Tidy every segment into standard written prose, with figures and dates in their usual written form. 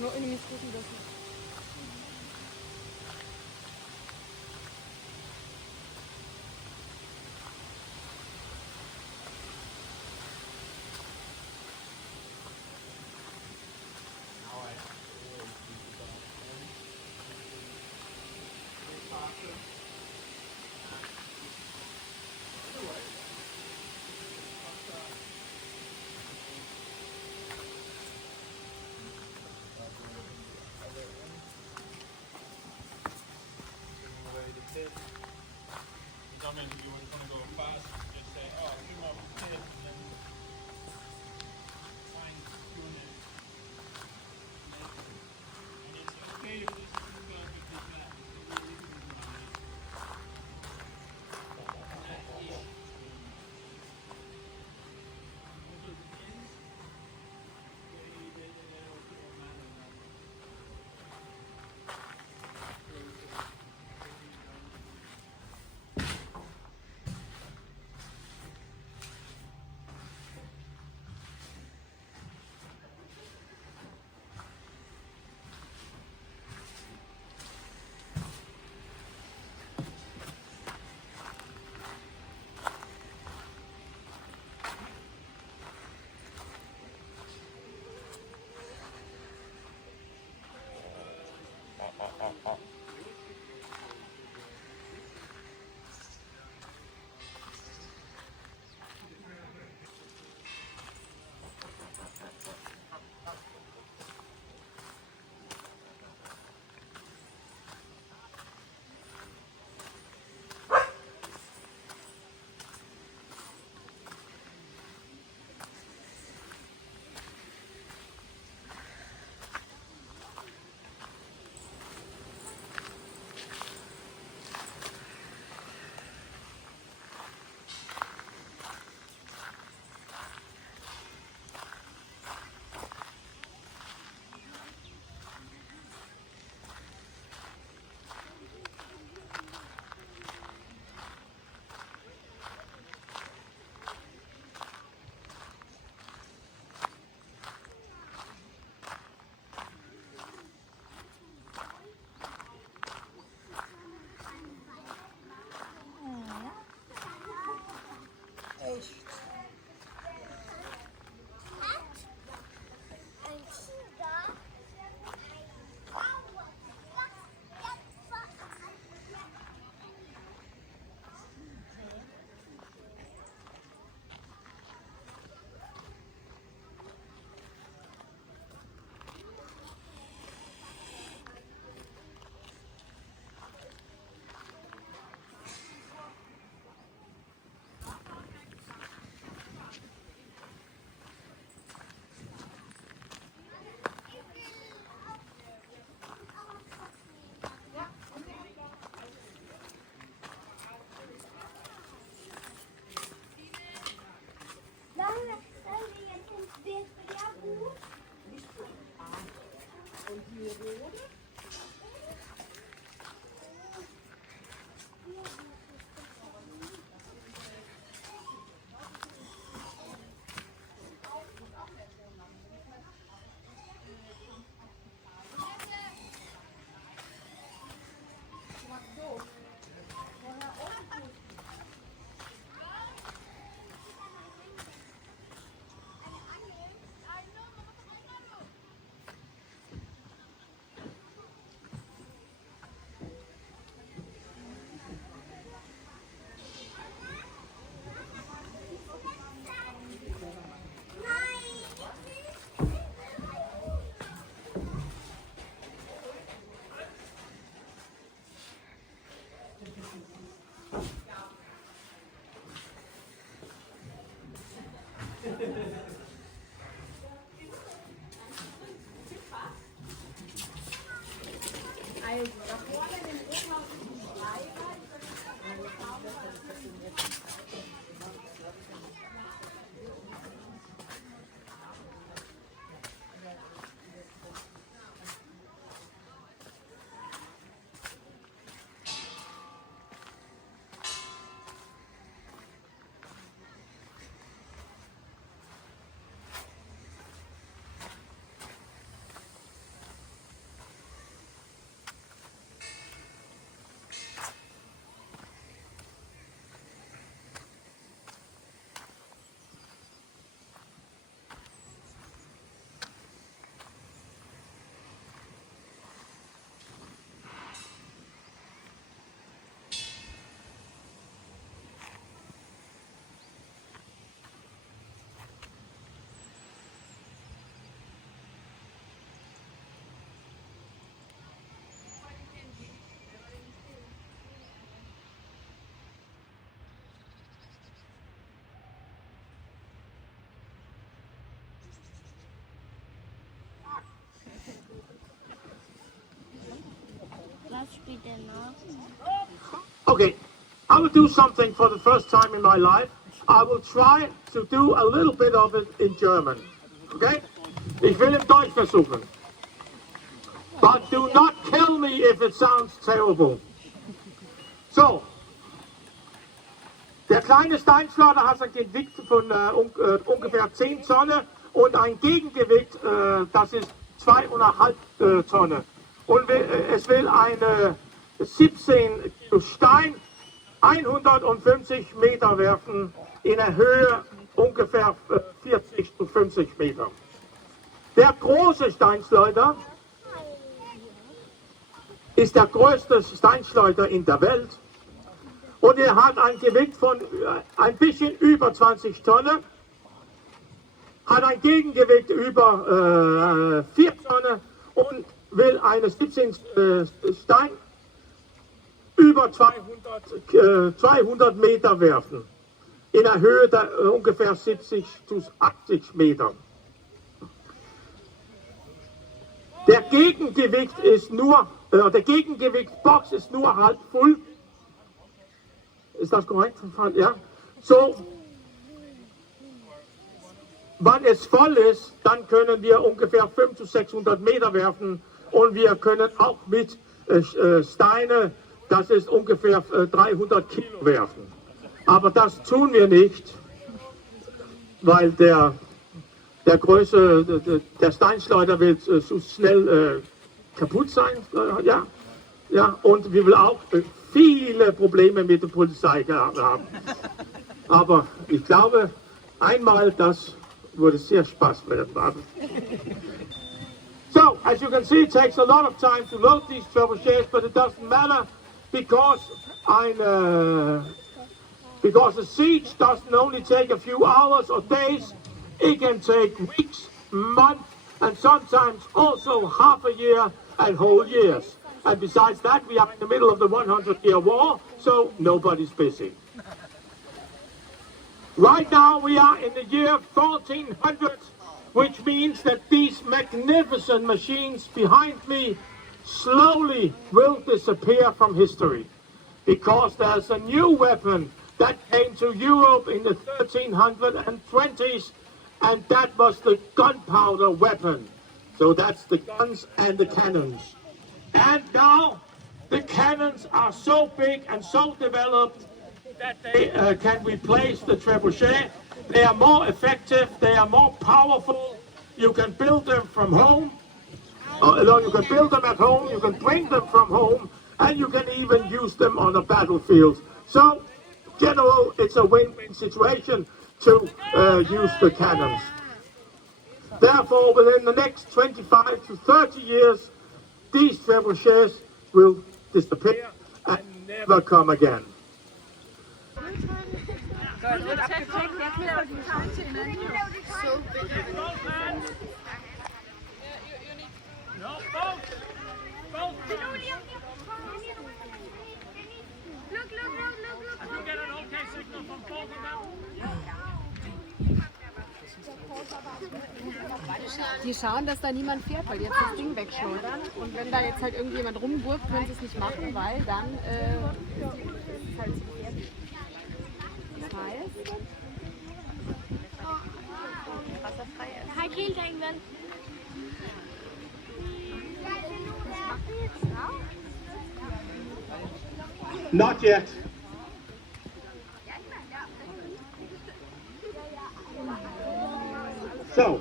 there's no enemies pushing us. Now I always use the dark pen. Faster. Otherwise, away the tip. Sometimes if you want to go fast, just say, oh, trim off the tip and then fine tune it. And it's okay if this is going to be flat. Okay, I will do something for the first time in my life. I will try to do a little bit of it in German. Okay? Ich will im Deutsch versuchen. But do not kill me if it sounds terrible. So. Der kleine Steinschleuder hat ein Gewicht von ungefähr 10 Tonnen und ein Gegengewicht, das ist 2,5 Tonnen. Und es will eine 17 Kilo Stein 150 Meter werfen in einer Höhe ungefähr 40 zu 50 Meter. Der große Steinschleuder ist der größte Steinschleuder in der Welt. Und er hat ein Gewicht von ein bisschen über 20 Tonnen, hat ein Gegengewicht über 4 Tonnen und will eine 17 Stein über 200 Meter werfen, in einer Höhe der ungefähr 70 bis 80 Meter. Der Gegengewicht ist nur, der Gegengewichtbox ist nur halb voll. Ist das korrekt? Ja. So, wenn es voll ist, dann können wir ungefähr 500 bis 600 Meter werfen und wir können auch mit Steine, das ist ungefähr 300 Kilo werfen. Aber das tun wir nicht, weil der Steinschleuder wird so schnell kaputt sein. Ja, und wir will auch viele Probleme mit der Polizei haben. Aber ich glaube, einmal das würde sehr Spaß machen. So, as you can see, it takes a lot of time to load these trebuchets, but it doesn't matter because a siege doesn't only take a few hours or days, it can take weeks, months, and sometimes also half a year and whole years. And besides that, we are in the middle of the 100-year war, so nobody's busy. Right now, we are in the year 1400, which means that these magnificent machines behind me slowly will disappear from history. Because there's a new weapon that came to Europe in the 1320s, and that was the gunpowder weapon. So that's the guns and the cannons. And now the cannons are so big and so developed that they can replace the trebuchet. They are more effective, they are more powerful. You can build them from home. You can build them at home, you can bring them from home, and you can even use them on the battlefield. So, in general, it's a win-win situation to use the cannons. Therefore, within the next 25 to 30 years, these trebuchets will disappear and never come again. Die schauen, dass da niemand fährt, weil die jetzt das Ding wegschleudern. Und wenn da jetzt halt irgendjemand rumwirft, können sie es nicht machen, weil dann ist halt zu gefährlich. Das heißt, wasserfrei ist. Hi, Kieltängen. Not yet. So,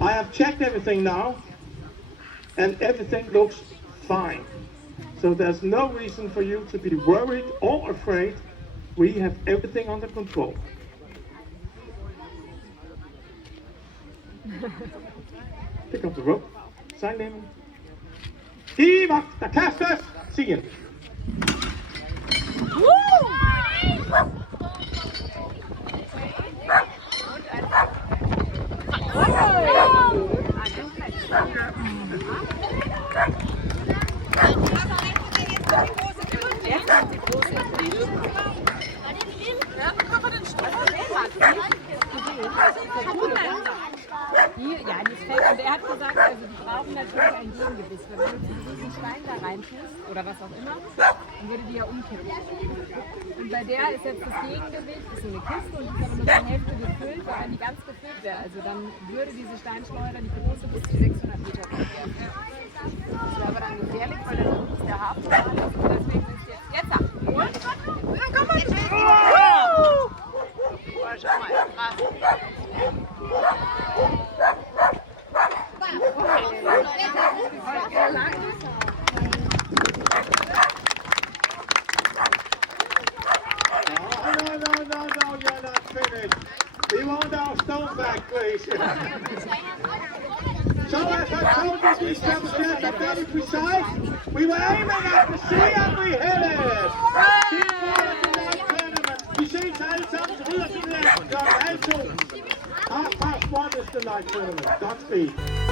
I have checked everything now, and everything looks fine. So there's no reason for you to be worried or afraid. We have everything under control. Pick up the rope, sign in. Die Wacht, der Kastes, ziehen. Ja, das fällt. Und er hat gesagt, also die brauchen natürlich ein Gegengewicht. Weil wenn du Stein da reintust oder was auch immer, dann würde die ja umkippen. Und bei der ist jetzt das Gegengewicht, ist so eine Kiste und die ist aber nur zur Hälfte gefüllt, weil wenn die ganz gefüllt wäre, also dann würde diese Steinschleuder, die große, bis zu 600 Meter werden. Das wäre aber dann gefährlich, weil dann ist der Hafen da und deswegen ist jetzt ab. Komm mal! Schau mal, krass. No, you're not finished. We want our stone back, please. So as I told you, these demonstrations are very precise. We were aiming at the sea and we hit it. Vi ses alle sammen til ridderfinalen kl. 12:30. 1:30 is the night tournament. Godspeed.